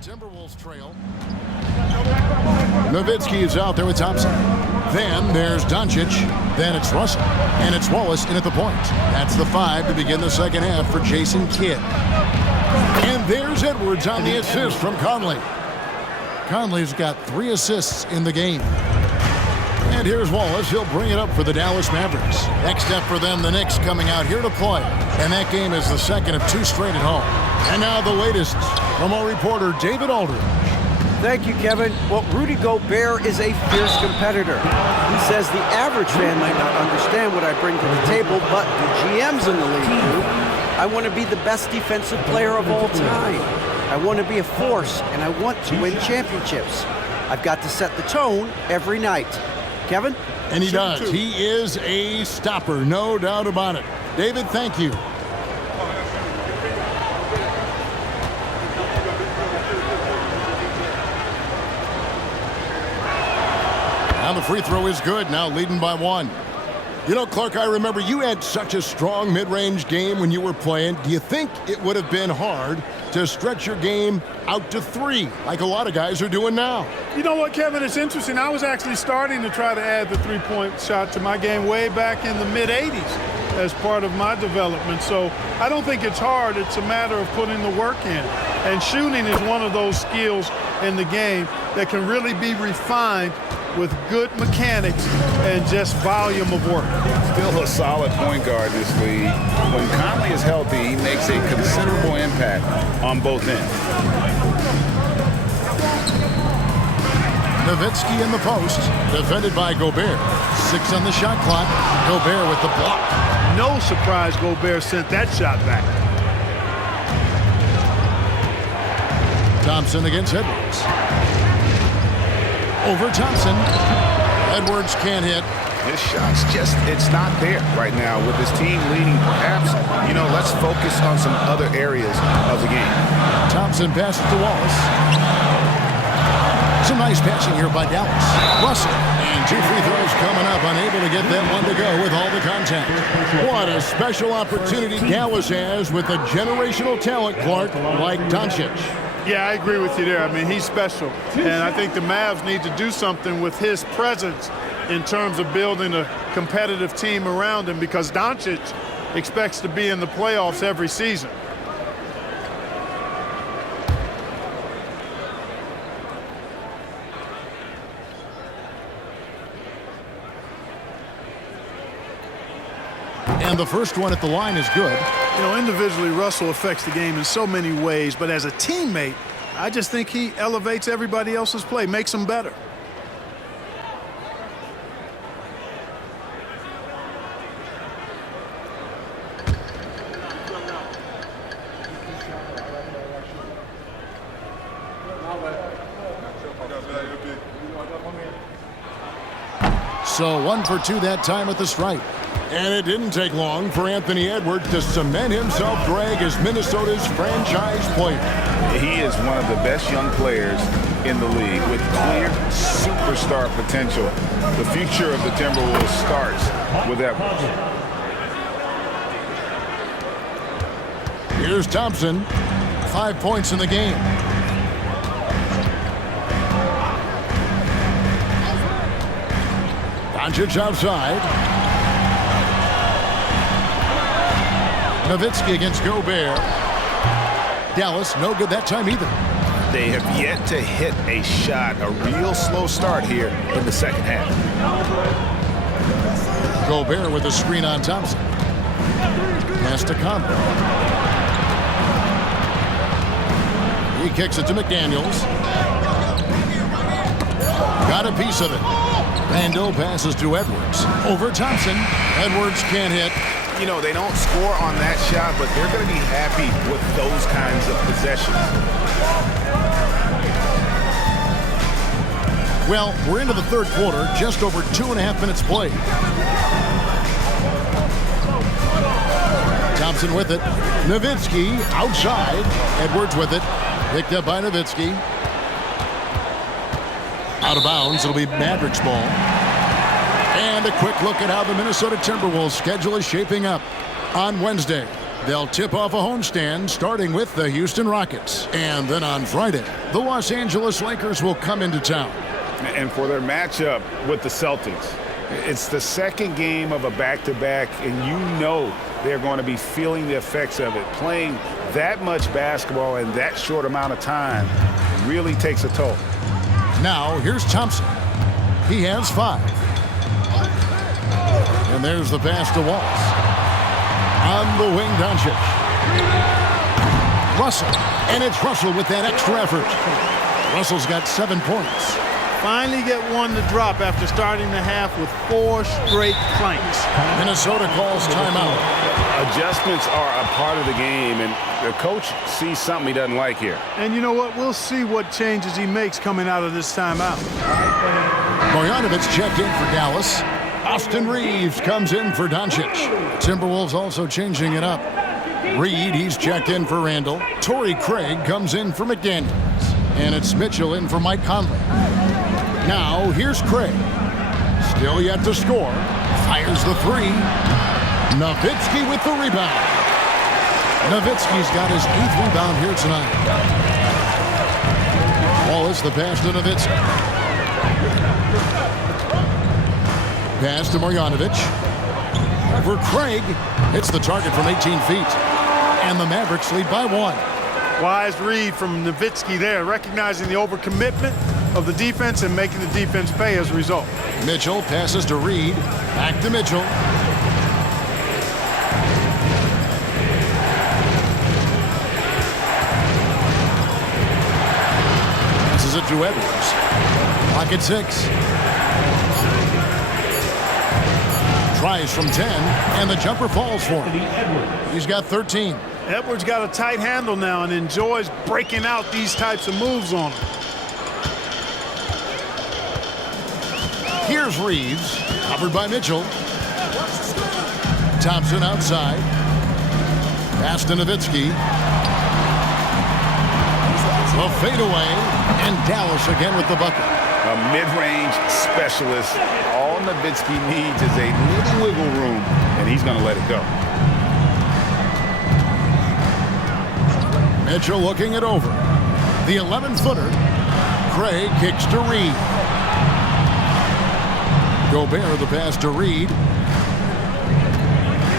Timberwolves trail. Nowitzki is out there with Thompson. Then there's Doncic. Then it's Russell. And it's Wallace in at the point. That's the 5 to begin the second half for Jason Kidd. And there's Edwards on the assist from Conley. Conley's got 3 assists in the game. And here's Wallace. He'll bring it up for the Dallas Mavericks. Next step for them, the Knicks coming out here to play. And that game is the second of 2 straight at home. And now the latest from our reporter, David Aldridge. Thank you, Kevin. Well, Rudy Gobert is a fierce competitor. He says the average fan might not understand what I bring to the table, but the GMs in the league do. I want to be the best defensive player of all time. I want to be a force, and I want to win championships. I've got to set the tone every night. Kevin? And he does. He is a stopper, no doubt about it. David, thank you. Now the free throw is good, now leading by 1. You know, Clark, I remember you had such a strong mid-range game when you were playing. Do you think it would have been hard to stretch your game out to 3, like a lot of guys are doing now? You know what, Kevin? It's interesting. I was actually starting to try to add the three-point shot to my game way back in the mid-'80s as part of my development. So I don't think it's hard. It's a matter of putting the work in. And shooting is one of those skills in the game that can really be refined with good mechanics and just volume of work. Still a solid point guard this league. When Conley is healthy, he makes a considerable impact on both ends. Nowitzki in the post, defended by Gobert. 6 on the shot clock. Gobert with the block. No surprise Gobert sent that shot back. Thompson against Edwards. Over Thompson. Edwards can't hit. His shot's just, it's not there right now with his team leading. Perhaps, you know, let's focus on some other areas of the game. Thompson passes to Wallace. Some nice passing here by Dallas. Russell. And 2 free throws coming up. Unable to get that one to go with all the contact. What a special opportunity Dallas has with a generational talent, Clark, like Doncic. Yeah, I agree with you there. I mean, he's special. And I think the Mavs need to do something with his presence in terms of building a competitive team around him, because Doncic expects to be in the playoffs every season. And the first one at the line is good. You know, individually, Russell affects the game in so many ways, but as a teammate, I just think he elevates everybody else's play, makes them better. So 1 for 2 that time at the stripe. And it didn't take long for Anthony Edwards to cement himself drag as Minnesota's franchise player. He is one of the best young players in the league with clear superstar potential. The future of the Timberwolves starts with Edwards. Here's Thompson. 5 points in the game. Doncic outside. Nowitzki against Gobert. Dallas, no good that time either. They have yet to hit a shot, a real slow start here in the second half. Gobert with a screen on Thompson. Pass to Conley. He kicks it to McDaniels. Got a piece of it. Randall passes to Edwards. Over Thompson. Edwards can't hit. You know, they don't score on that shot, but they're going to be happy with those kinds of possessions. Well, we're into the third quarter, just over 2.5 minutes played. Thompson with it. Nowitzki outside. Edwards with it. Picked up by Nowitzki. Out of bounds. It'll be Mavericks ball. And a quick look at how the Minnesota Timberwolves schedule is shaping up on Wednesday. They'll tip off a homestand starting with the Houston Rockets. And then on Friday, the Los Angeles Lakers will come into town. And for their matchup with the Celtics, it's the second game of a back-to-back, and you know they're going to be feeling the effects of it. Playing that much basketball in that short amount of time really takes a toll. Now, here's Thompson. He has 5. And there's the pass to Walls. On the wing, Doncic. Russell. And it's Russell with that extra effort. Russell's got 7 points. Finally get one to drop after starting the half with 4 straight planks. Minnesota calls timeout. Adjustments are a part of the game, and the coach sees something he doesn't like here. And you know what? We'll see what changes he makes coming out of this timeout. Marjanovic checked in for Dallas. Austin Reeves comes in for Doncic. Timberwolves also changing it up. Reed, he's checked in for Randall. Torrey Craig comes in for McDaniels. And it's Mitchell in for Mike Conley. Now, here's Craig. Still yet to score. Fires the 3. Nowitzki with the rebound. Nowitzki's got his 8th rebound here tonight. Wallace, the pass to Nowitzki. Pass to Marjanovic. For Craig, hits the target from 18 feet. And the Mavericks lead by 1. Wise read from Nowitzki there, recognizing the overcommitment of the defense and making the defense pay as a result. Mitchell passes to Reed. Back to Mitchell. Passes it to Edwards. Clock at 6. Tries from 10, and the jumper falls for him. He's got 13. Edwards got a tight handle now and enjoys breaking out these types of moves on him. Here's Reeves, covered by Mitchell. Thompson outside. Pass to Nowitzki. A fadeaway, and Dallas again with the bucket. A mid-range specialist. All Nowitzki needs is a little wiggle room, and he's going to let it go. Mitchell looking it over. The 11-footer. Craig kicks to Reed. Gobert the pass to Reed.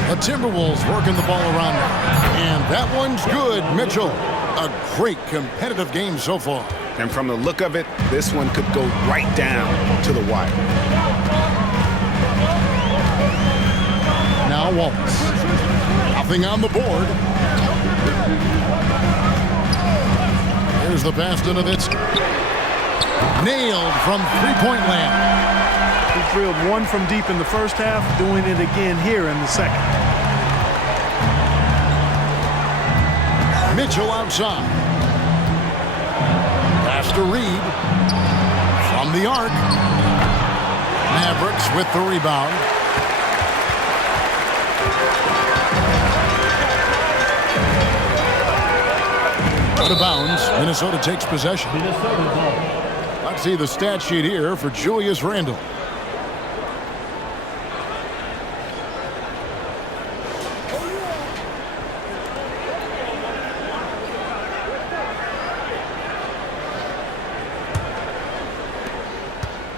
The Timberwolves working the ball around there. And that one's good. Mitchell, a great competitive game so far. And from the look of it, this one could go right down to the wire. Now Wallace. Nothing on the board. Here's the pass to Nowitzki. Nailed from three-point land. He drilled 1 from deep in the first half, doing it again here in the second. Mitchell outside. Pass to Reed. From the arc. Mavericks with the rebound. Out of bounds. Minnesota takes possession. Let's see the stat sheet here for Julius Randle.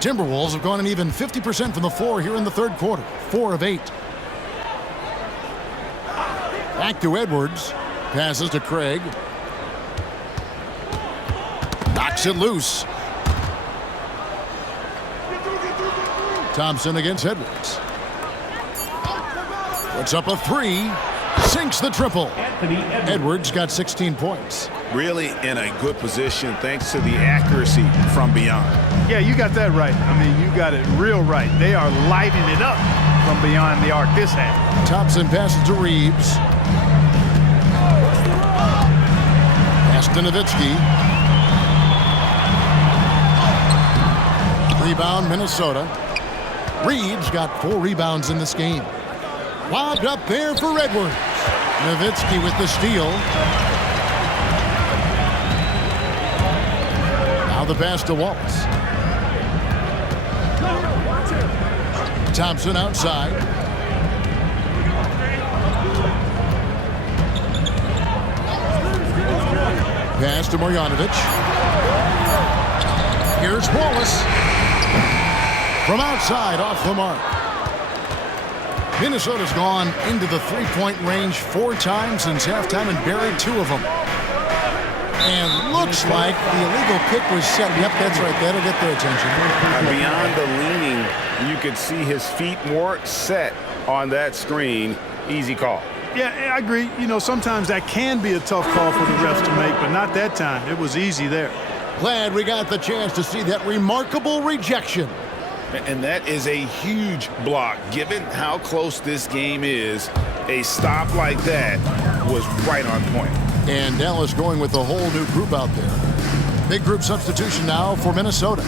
Timberwolves have gone an even 50% from the floor here in the third quarter. 4 of 8. Back to Edwards. Passes to Craig. Knocks it loose. Thompson against Edwards. Puts up a 3. Sinks the triple. Edwards got 16 points. Really in a good position thanks to the accuracy from beyond. Yeah, you got that right. I mean, you got it real right. They are lighting it up from beyond the arc this half. Thompson passes to Reeves. Pass to Nowitzki. Rebound, Minnesota. Reeves got 4 rebounds in this game. Lobbed up there for Edwards. Nowitzki with the steal. Now the pass to Waltz. Thompson outside. pass to Marjanovic. Here's Wallace. From outside, off the mark. Minnesota's gone into the three-point range 4 times since halftime and buried 2 of them. And looks like the illegal kick was set. Yep, that's right. That'll get their attention. Beyond the leaning, you could see his feet more set on that screen. Easy call. Yeah, I agree. You know, sometimes that can be a tough call for the refs to make, but not that time. It was easy there. Glad we got the chance to see that remarkable rejection. And that is a huge block. Given how close this game is, a stop like that was right on point. And Dallas going with a whole new group out there. Big group substitution now for Minnesota.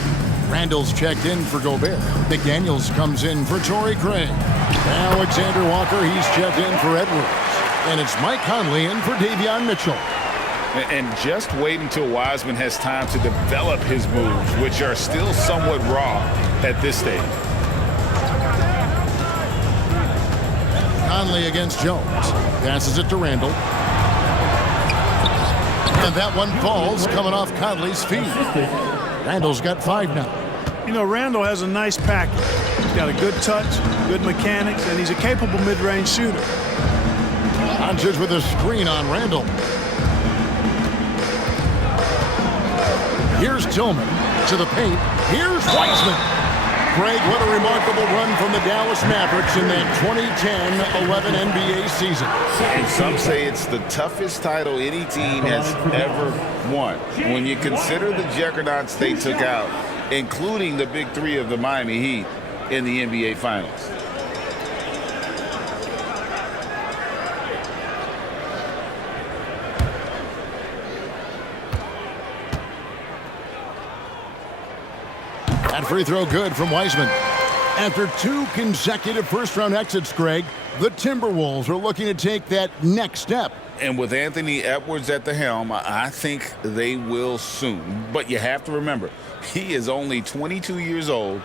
Randall's checked in for Gobert. McDaniels comes in for Torrey Craig. Alexander Walker, he's checked in for Edwards. And it's Mike Conley in for Davion Mitchell. And just wait until Wiseman has time to develop his moves, which are still somewhat raw at this stage. Conley against Jones. Passes it to Randall. And that one falls coming off Conley's feet. Randall's got 5 now. You know, Randall has a nice package. He's got a good touch, good mechanics, and he's a capable mid-range shooter. Doncic with a screen on Randall. Here's Tillman to the paint. Here's Wiseman. Greg, what a remarkable run from the Dallas Mavericks in that 2010-11 NBA season. And some say it's the toughest title any team has ever won. When you consider the juggernauts they took out, including the big 3 of the Miami Heat in the NBA Finals. That free throw good from Wiseman. After 2 consecutive first-round exits, Greg, the Timberwolves are looking to take that next step. And with Anthony Edwards at the helm, I think they will soon. But you have to remember, he is only 22 years old.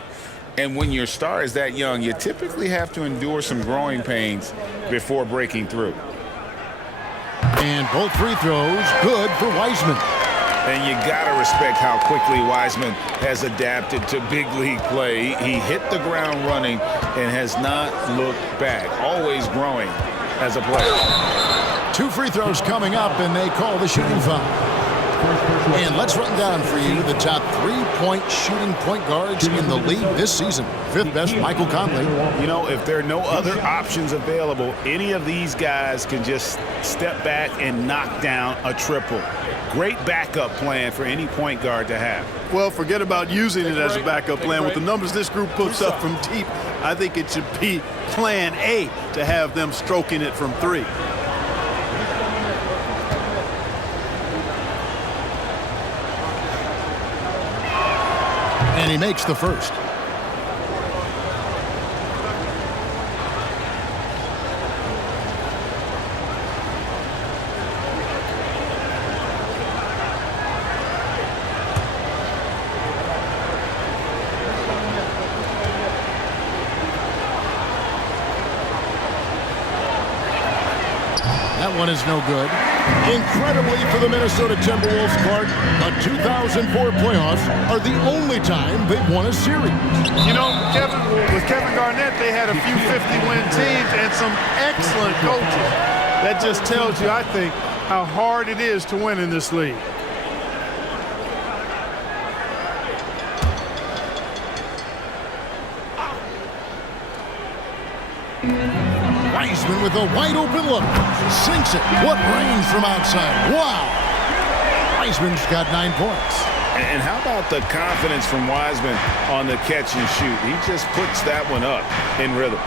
And when your star is that young, you typically have to endure some growing pains before breaking through. And both free throws good for Wiseman. And you got to respect how quickly Wiseman has adapted to big league play. He hit the ground running and has not looked back, always growing as a player. 2 free throws coming up, and they call the shooting foul. And let's run down for you the top 3-point shooting point guards in the league this season. 5th best, Michael Conley. You know, if there are no other options available, any of these guys can just step back and knock down a triple. Great backup plan for any point guard to have. Well, forget about using it as a backup plan. With the numbers this group puts up from deep, I think it should be plan A to have them stroking it from 3. And he makes the first. That one is no good. Incredibly for the Minnesota Timberwolves, Clark, the 2004 playoffs are the only time they've won a series. You know, with Kevin Garnett, they had a few 50-win teams and some excellent coaches. That just tells you, I think, how hard it is to win in this league. Wiseman with a wide-open look. Sinks it. What range from outside. Wow. Wiseman's got 9 points. And how about the confidence from Wiseman on the catch and shoot? He just puts that one up in rhythm.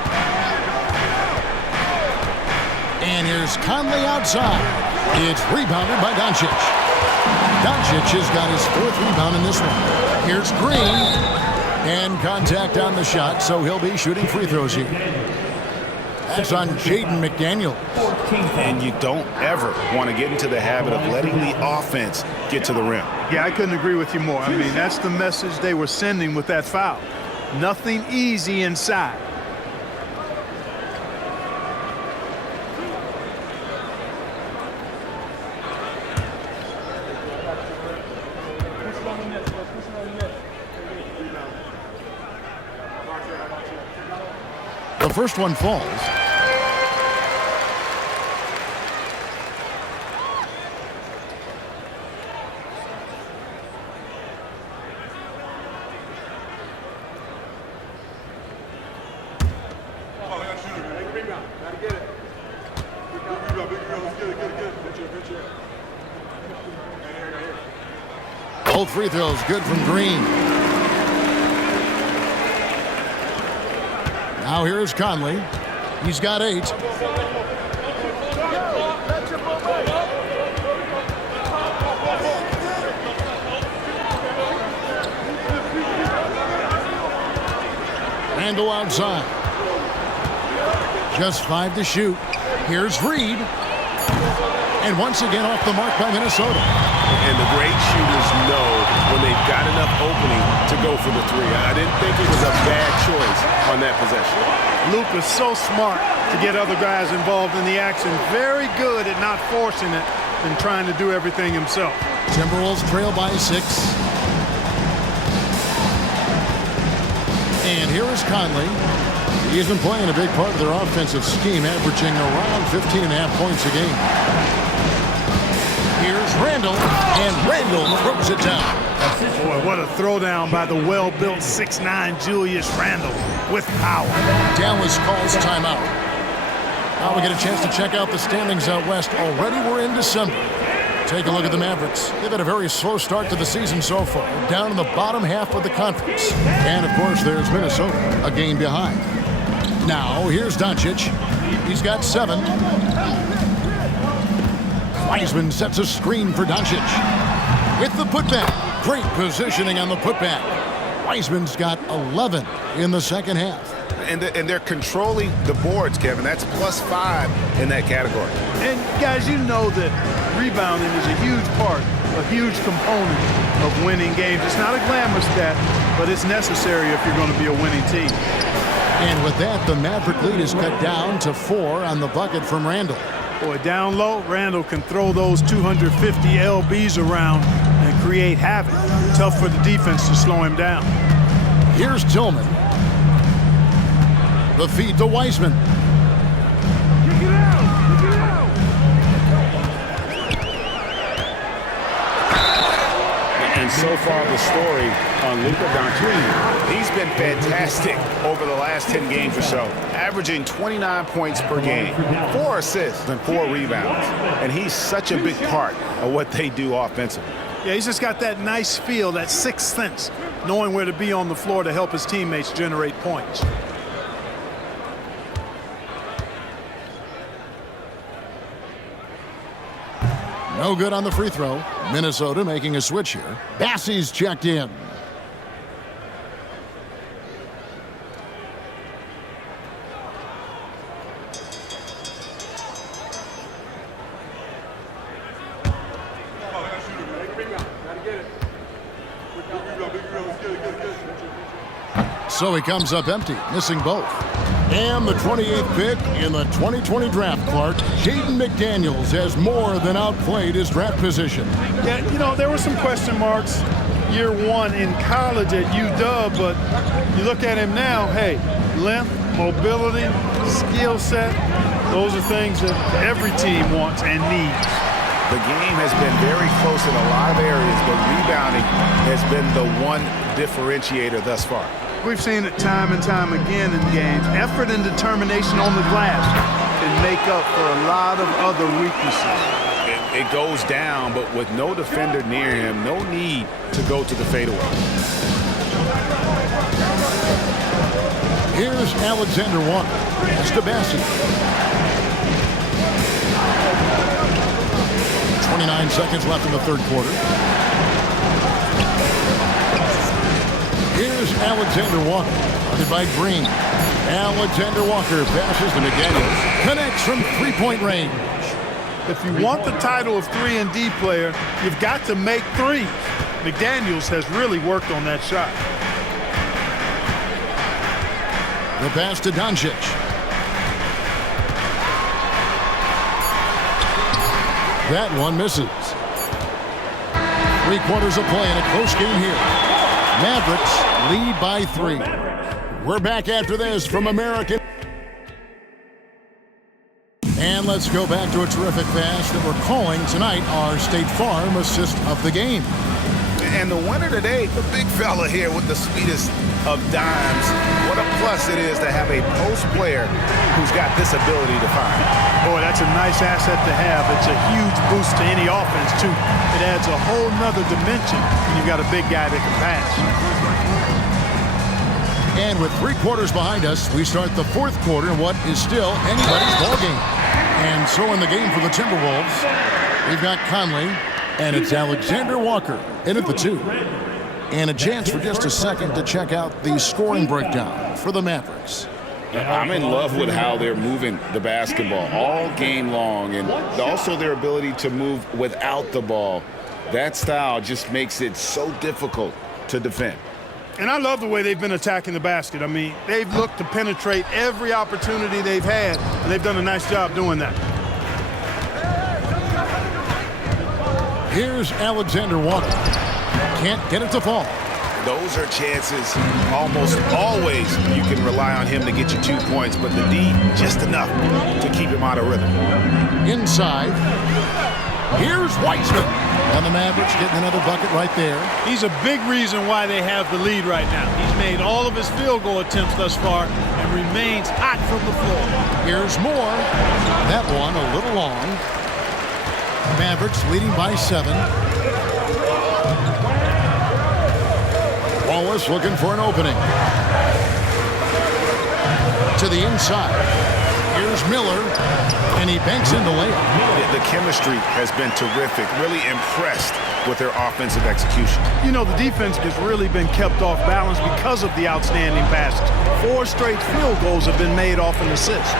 And here's Conley outside. It's rebounded by Doncic. Doncic has got his 4th rebound in this one. Here's Green. And contact on the shot, so he'll be shooting free throws here. That's on Jaden McDaniels. And you don't ever want to get into the habit of letting the offense get to the rim. Yeah, I couldn't agree with you more. I mean, that's the message they were sending with that foul. Nothing easy inside. The first one falls. Both free throws good from Green. Now here's Conley. He's got 8. Randle outside. Just 5 to shoot. Here's Reed. And once again off the mark by Minnesota. And the great shooters know when they've got enough opening to go for the 3. I didn't think it was a bad choice on that possession. Luka's so smart to get other guys involved in the action. Very good at not forcing it and trying to do everything himself. Timberwolves trail by 6. And here is Conley. He's been playing a big part of their offensive scheme, averaging around 15.5 points a game. Here's Randle, and Randle throws it down. Boy, what a throwdown by the well-built 6'9" Julius Randle with power. Dallas calls timeout. Now we get a chance to check out the standings out west. Already we're in December. Take a look at the Mavericks. They've had a very slow start to the season so far, down in the bottom half of the conference. And, of course, there's Minnesota, a game behind. Now, here's Doncic. He's got 7. Wiseman sets a screen for Doncic. With the putback. Great positioning on the putback. Wiseman's got 11 in the second half. And they're controlling the boards, Kevin. That's +5 in that category. And, guys, you know that rebounding is a huge part, a huge component of winning games. It's not a glamour stat, but it's necessary if you're going to be a winning team. And with that, the Maverick lead is cut down to 4 on the bucket from Randle. Boy, down low, Randle can throw those 250 LBs around and create havoc. Tough for the defense to slow him down. Here's Tillman. The feed to Wiseman. And so far, the story on Luka Doncic, he's been fantastic over the last 10 games or so, averaging 29 points per game, 4 assists and 4 rebounds. And he's such a big part of what they do offensively. Yeah, he's just got that nice feel, that sixth sense, knowing where to be on the floor to help his teammates generate points. No good on the free throw. Minnesota making a switch here. Bassey's checked in. So he comes up empty, missing both. And the 28th pick in the 2020 draft, Clark, Jaden McDaniels has more than outplayed his draft position. Yeah, you know, there were some question marks year 1 in college at UW, but you look at him now, hey, length, mobility, skill set, those are things that every team wants and needs. The game has been very close in a lot of areas, but rebounding has been the one differentiator thus far. We've seen it time and time again in games. Effort and determination on the glass can make up for a lot of other weaknesses. It goes down, but with no defender near him, no need to go to the fadeaway. Here's Alexander Walker. Pass to Bassey. 29 seconds left in the third quarter. Here's Alexander Walker, guarded by Green. Alexander Walker passes to McDaniels. Connects from three-point range. If you want the title of 3-and-D player, you've got to make threes. McDaniels has really worked on that shot. The pass to Doncic. That one misses. 3 quarters of play in a close game here. Mavericks lead by 3. We're back after this from American. And let's go back to a terrific pass that we're calling tonight our State Farm assist of the game. And the winner today, the big fella here with the sweetest of dimes. What a plus it is to have a post player who's got this ability to fire. Boy, that's a nice asset to have. It's a huge boost to any offense, too. It adds a whole nother dimension when you've got a big guy that can pass. And with 3 quarters behind us, we start the 4th quarter in what is still anybody's ballgame. And so in the game for the Timberwolves, we've got Conley, and it's Alexander Walker in at the 2. And a chance for just a second to check out the scoring breakdown for the Mavericks. I'm in love with how they're moving the basketball all game long, and also their ability to move without the ball. That style just makes it so difficult to defend. And I love the way they've been attacking the basket. I mean, they've looked to penetrate every opportunity they've had, and they've done a nice job doing that. Here's Alexander Walker. Can't get it to fall. Those are chances almost always you can rely on him to get you 2 points, but the D just enough to keep him out of rhythm. Inside. Here's Wiseman. And the Mavericks getting another bucket right there. He's a big reason why they have the lead right now. He's made all of his field goal attempts thus far and remains hot from the floor. Here's more. That one a little long. Mavericks leading by 7. Wallace looking for an opening. To the inside. Here's Miller, and he banks in the layup. The chemistry has been terrific. Really impressed with their offensive execution. You know, the defense has really been kept off balance because of the outstanding passes. 4 straight field goals have been made off an assist.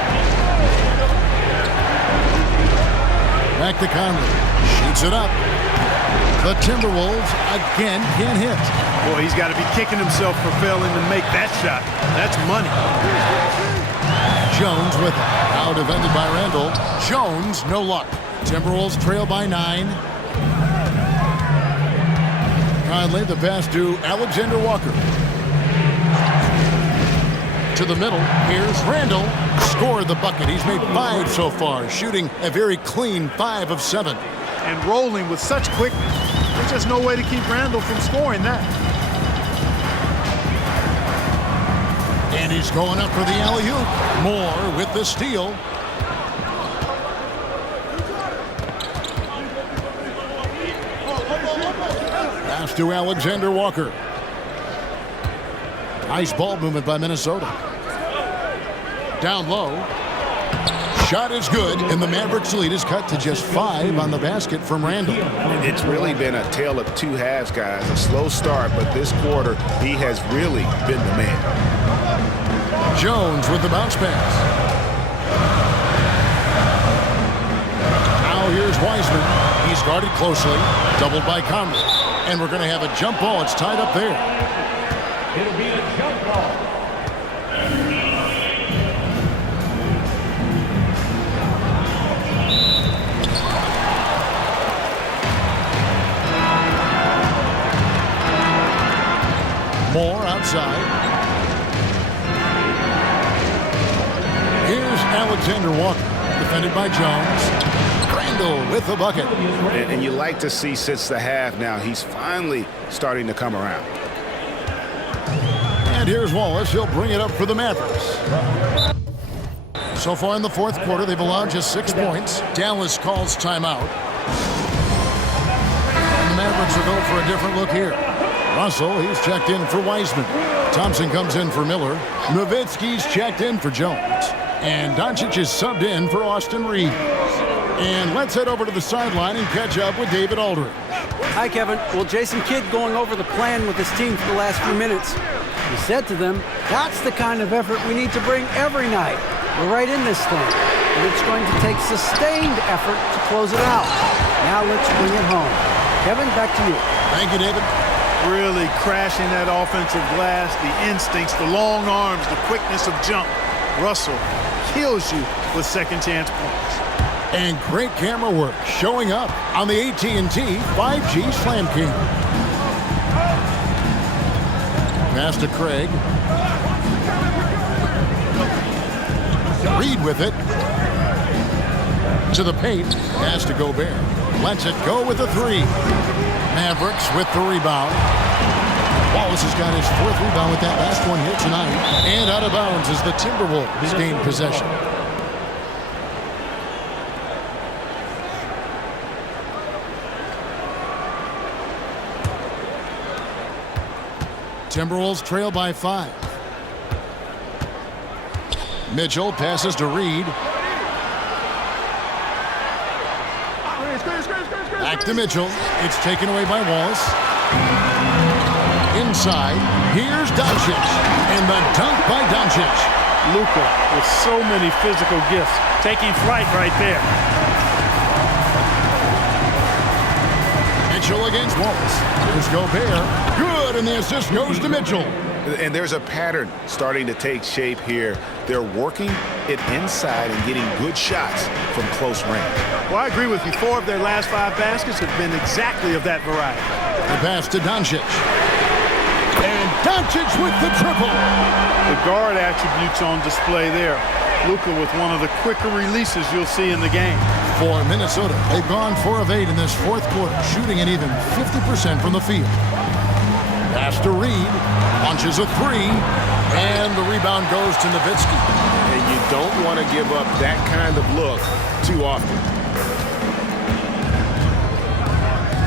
Back to Conley. Shoots it up. The Timberwolves again can't hit. Boy, he's got to be kicking himself for failing to make that shot. That's money. Jones with it. Now defended by Randall. Jones, no luck. Timberwolves trail by 9. Conley, the pass to Alexander Walker. To the middle. Here's Randall. Scored the bucket. He's made 5 so far, shooting a very clean 5 of 7. And rolling with such quickness. There's just no way to keep Randall from scoring that. And he's going up for the alley-oop. Moore with the steal. Pass to Alexander Walker. Nice ball movement by Minnesota. Down low. Shot is good, and the Mavericks lead is cut to just 5 on the basket from Randall. It's really been a tale of 2 halves, guys. A slow start, but this quarter, he has really been the man. Jones with the bounce pass. Now here's Wiseman. He's guarded closely, doubled by Conley. And we're going to have a jump ball. It's tied up there. It'll be a jump ball. Moore outside. Here's Alexander Walker, defended by Jones. Randall with the bucket. And you like to see since the half now, he's finally starting to come around. And here's Wallace. He'll bring it up for the Mavericks. So far in the 4th quarter, they've allowed just 6 points. Dallas calls timeout. And the Mavericks will go for a different look here. Russell, he's checked in for Wiseman. Thompson comes in for Miller. Nowitzki's checked in for Jones. And Doncic is subbed in for Austin Reeves. And let's head over to the sideline and catch up with David Aldridge. Hi, Kevin. Well, Jason Kidd going over the plan with his team for the last few minutes. He said to them, that's the kind of effort we need to bring every night. We're right in this thing. And it's going to take sustained effort to close it out. Now let's bring it home. Kevin, back to you. Thank you, David. Really crashing that offensive glass, the instincts, the long arms, the quickness of jump. Russell kills you with second chance points. And great camera work showing up on the AT&T 5G Slam King. Pass to Craig. Reed with it. To the paint, has to Gobert. Lets it go with the three. Mavericks with the rebound. Wallace has got his 4th rebound with that last one here tonight. And out of bounds as the Timberwolves gain possession. Timberwolves trail by 5. Mitchell passes to Reed. Back to Mitchell. It's taken away by Wallace. Inside, here's Doncic. And the dunk by Doncic. Luka with so many physical gifts. Taking flight right there. Mitchell against Wallace. Here's Gobert. Good, and the assist goes to Mitchell. And there's a pattern starting to take shape here. They're working it inside and getting good shots from close range. Well, I agree with you. 4 of their last 5 baskets have been exactly of that variety. The pass to Doncic. And Doncic with the triple. The guard attributes on display there. Luka with one of the quicker releases you'll see in the game. For Minnesota, they've gone 4 of 8 in this 4th quarter, shooting an even 50% from the field. Pass to Reed, launches a 3, and the rebound goes to Nowitzki. And you don't want to give up that kind of look too often.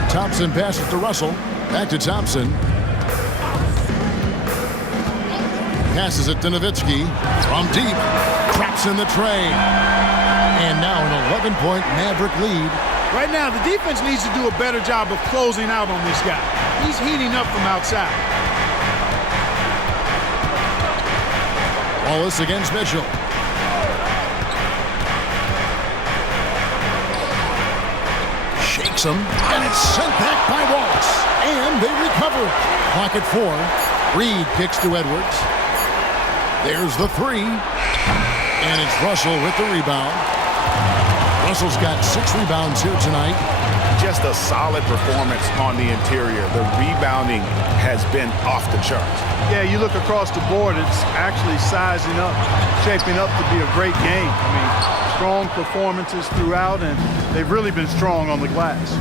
Thompson passes to Russell, back to Thompson. Passes it to Nowitzki from deep, traps in the tray. And now an 11-point Maverick lead. Right now, the defense needs to do a better job of closing out on this guy. He's heating up from outside. Wallace against Mitchell. Shakes him, and it's sent back by Wallace. And they recover. Clock at 4. Reed kicks to Edwards. There's the 3. And it's Russell with the rebound. Russell's got 6 rebounds here tonight. Just a solid performance on the interior. The rebounding has been off the charts. Yeah, you look across the board, it's actually sizing up, shaping up to be a great game. I mean, strong performances throughout, and they've really been strong on the glass.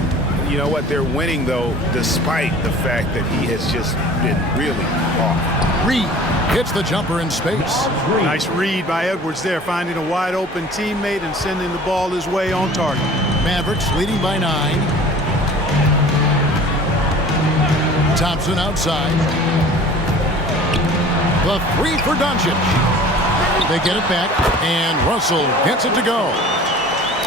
You know what? They're winning, though, despite the fact that he has just been really off. Reed hits the jumper in space. Nice read by Edwards there, finding a wide-open teammate and sending the ball his way on target. Mavericks leading by 9. Thompson outside. The 3 for Doncic. They get it back, and Russell gets it to go.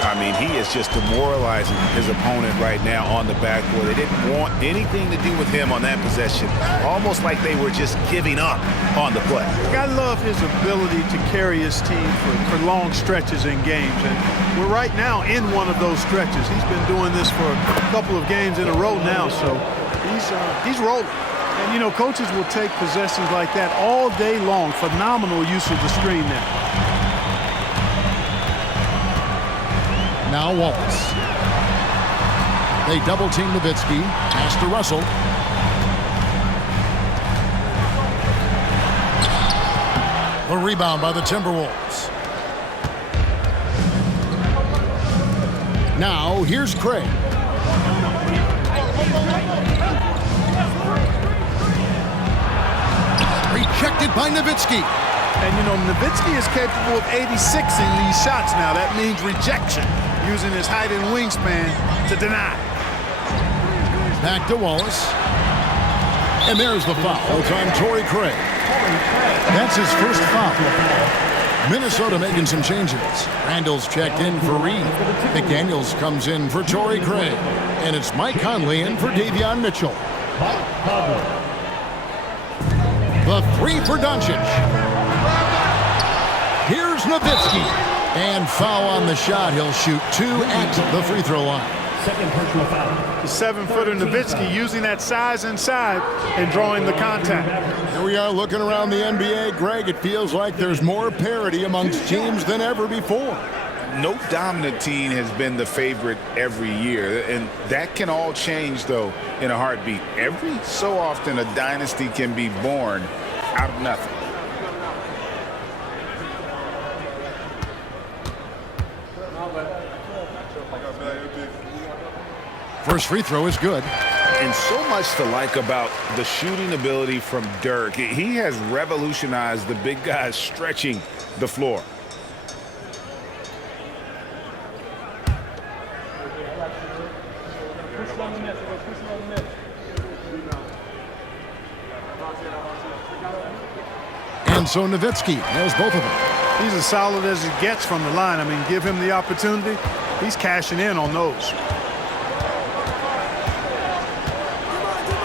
I mean, he is just demoralizing his opponent right now on the backboard. They didn't want anything to do with him on that possession. Almost like they were just giving up on the play. I love his ability to carry his team for long stretches in games. And we're right now in one of those stretches. He's been doing this for a couple of games in a row now, so he's rolling. And, you know, coaches will take possessions like that all day long. Phenomenal use of the screen there. Now Wallace. They double-team Nowitzki. Pass to Russell. The rebound by the Timberwolves. Now here's Craig. Rejected by Nowitzki. And, you know, Nowitzki is capable of 86ing these shots now. That means rejection, using his height and wingspan to deny. Back to Wallace. And there's the foul. It's on Torrey Craig. That's his first foul. Minnesota making some changes. Randall's checked in for Reed. McDaniels comes in for Torrey Craig. And it's Mike Conley in for Davion Mitchell. The 3 for Doncic. Here's Nowitzki. And foul on the shot. He'll shoot 2 at the free throw line. Second personal foul. The 7-footer Nowitzki using that size inside and drawing the contact. Here we are looking around the NBA. Greg, it feels like there's more parity amongst teams than ever before. No dominant team has been the favorite every year, and that can all change, though, in a heartbeat. Every so often, a dynasty can be born out of nothing. First free throw is good. And so much to like about the shooting ability from Dirk. He has revolutionized the big guys stretching the floor. And so Nowitzki has both of them. He's as solid as it gets from the line. I mean, give him the opportunity. He's cashing in on those.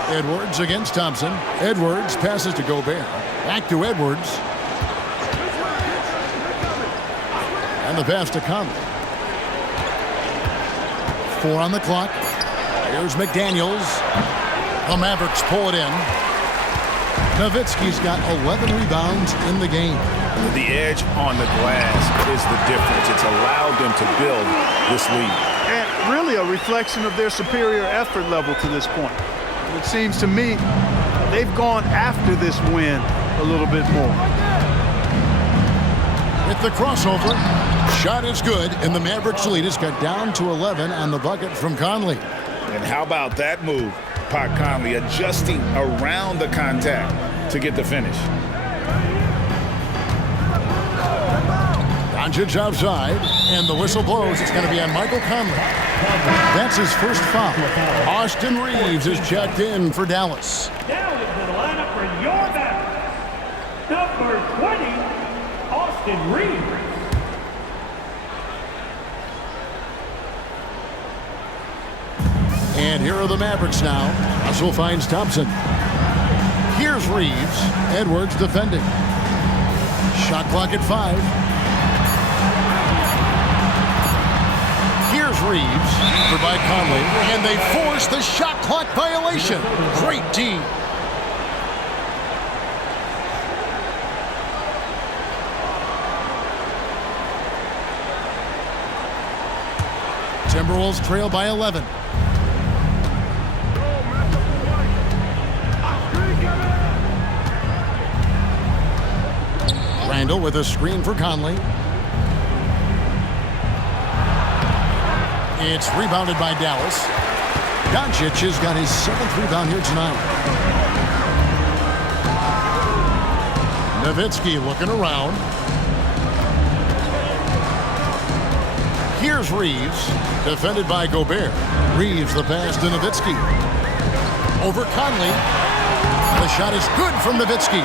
Edwards against Thompson. Edwards passes to Gobert. Back to Edwards. And the pass to Conley. 4 on the clock. Here's McDaniels. The Mavericks pull it in. Nowitzki's got 11 rebounds in the game. The edge on the glass is the difference. It's allowed them to build this lead. And really a reflection of their superior effort level to this point. It seems to me they've gone after this win a little bit more. With the crossover, shot is good, and the Mavericks lead is cut down to 11 on the bucket from Conley. And how about that move? Pat Conley adjusting around the contact to get the finish. Doncic outside, and the whistle blows. It's going to be on Michael Conley. That's his first foul. Austin Reeves is checked in for Dallas. Now into the lineup for your Mavericks. Number 20, Austin Reeves. And here are the Mavericks now. Russell finds Thompson. Here's Reeves. Edwards defending. Shot clock at 5. Here's Reeves for by Conley. And they force the shot clock violation. Great D. Timberwolves trail by 11. Randall with a screen for Conley. It's rebounded by Dallas. Doncic has got his 7th rebound here tonight. Nowitzki looking around. Here's Reeves, defended by Gobert. Reeves the pass to Nowitzki. Over Conley. The shot is good from Nowitzki.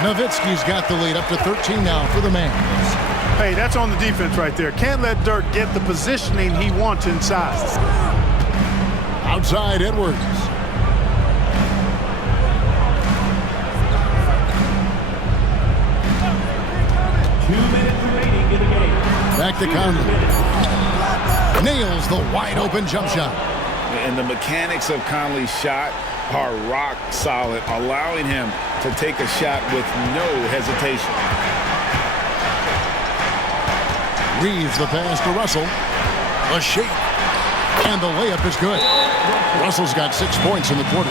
Nowitzki's got the lead up to 13 now for the Mavs. Hey, that's on the defense right there. Can't let Dirk get the positioning he wants inside. Outside Edwards. Remaining in the game. Back to Conley. Nails the wide open jump shot. And the mechanics of Conley's shot are rock solid, allowing him to take a shot with no hesitation. Reeves the pass to Russell. A shake. And the layup is good. Russell's got 6 points in the quarter.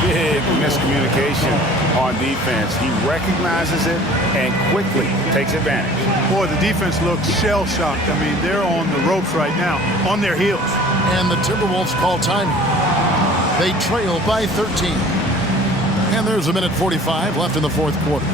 Big miscommunication on defense. He recognizes it and quickly takes advantage. Boy, the defense looks shell-shocked. I mean, they're on the ropes right now, on their heels. And the Timberwolves call timing. They trail by 13. And there's 1:45 left in the fourth quarter.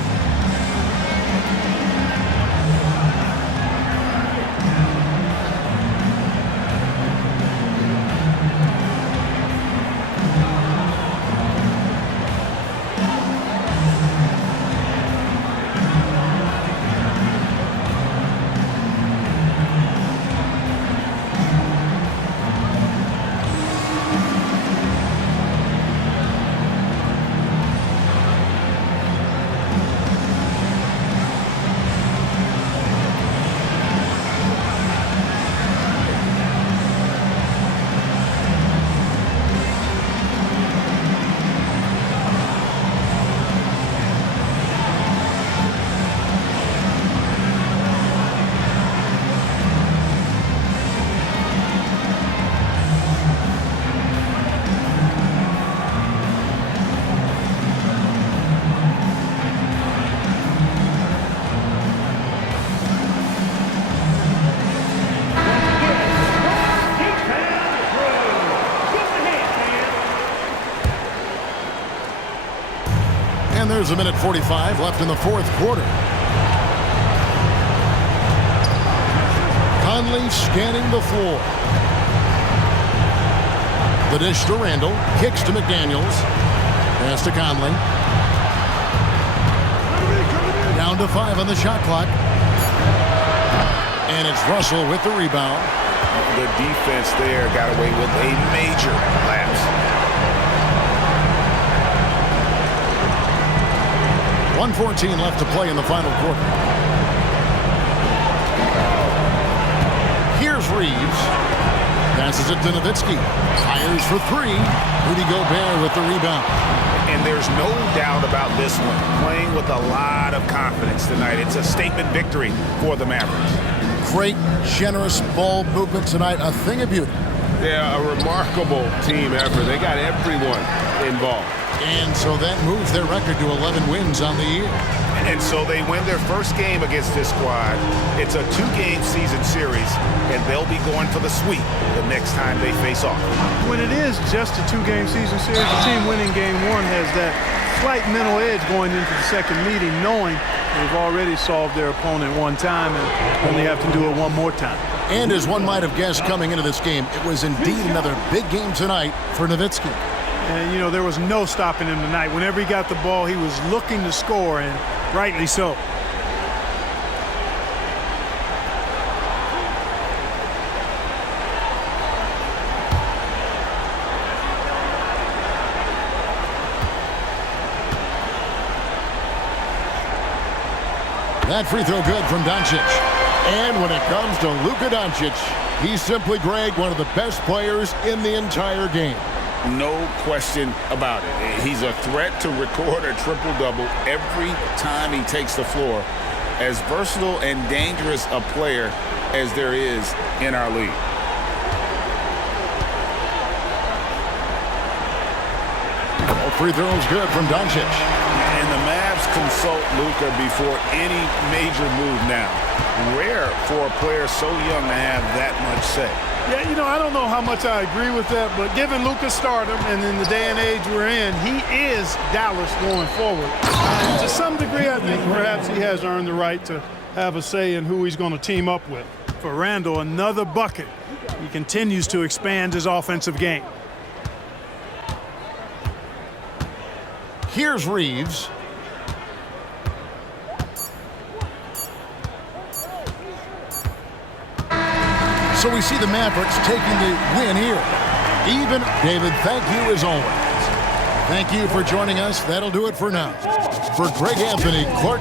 And there's a minute 45 left in the fourth quarter. Conley scanning the floor. The dish to Randall. Kicks to McDaniels. Pass to Conley. Down to 5 on the shot clock. And it's Russell with the rebound. The defense there got away with a major lapse. 1:14 left to play in the final quarter. Here's Reeves. Passes it to Nowitzki. Fires for 3. Rudy Gobert with the rebound. And there's no doubt about this one. Playing with a lot of confidence tonight. It's a statement victory for the Mavericks. Great, generous ball movement tonight. A thing of beauty. Yeah, a remarkable team effort. They got everyone involved. And so that moves their record to 11 wins on the year. And so they win their first game against this squad. It's a 2-game season series, and they'll be going for the sweep the next time they face off. When it is just a 2-game season series, the team winning game 1 has that slight mental edge going into the second meeting, knowing they've already solved their opponent one time and only have to do it one more time. And as one might have guessed coming into this game, it was indeed another big game tonight for Nowitzki. And, you know, there was no stopping him tonight. Whenever he got the ball, he was looking to score, and rightly so. That free throw good from Doncic. And when it comes to Luka Doncic, he's simply, Greg, one of the best players in the entire game. No question about it. He's a threat to record a triple-double every time he takes the floor. As versatile and dangerous a player as there is in our league. All free throws good from Doncic. And the Mavs consult Luka before any major move now. Rare for a player so young to have that much say. Yeah, you know, I don't know how much I agree with that, but given Luka's stardom and in the day and age we're in, he is Dallas going forward. And to some degree, I think perhaps he has earned the right to have a say in who he's going to team up with. For Randall, another bucket. He continues to expand his offensive game. Here's Reeves. So we see the Mavericks taking the win here. Even, David, thank you as always. Thank you for joining us. That'll do it for now. For Greg Anthony, Clark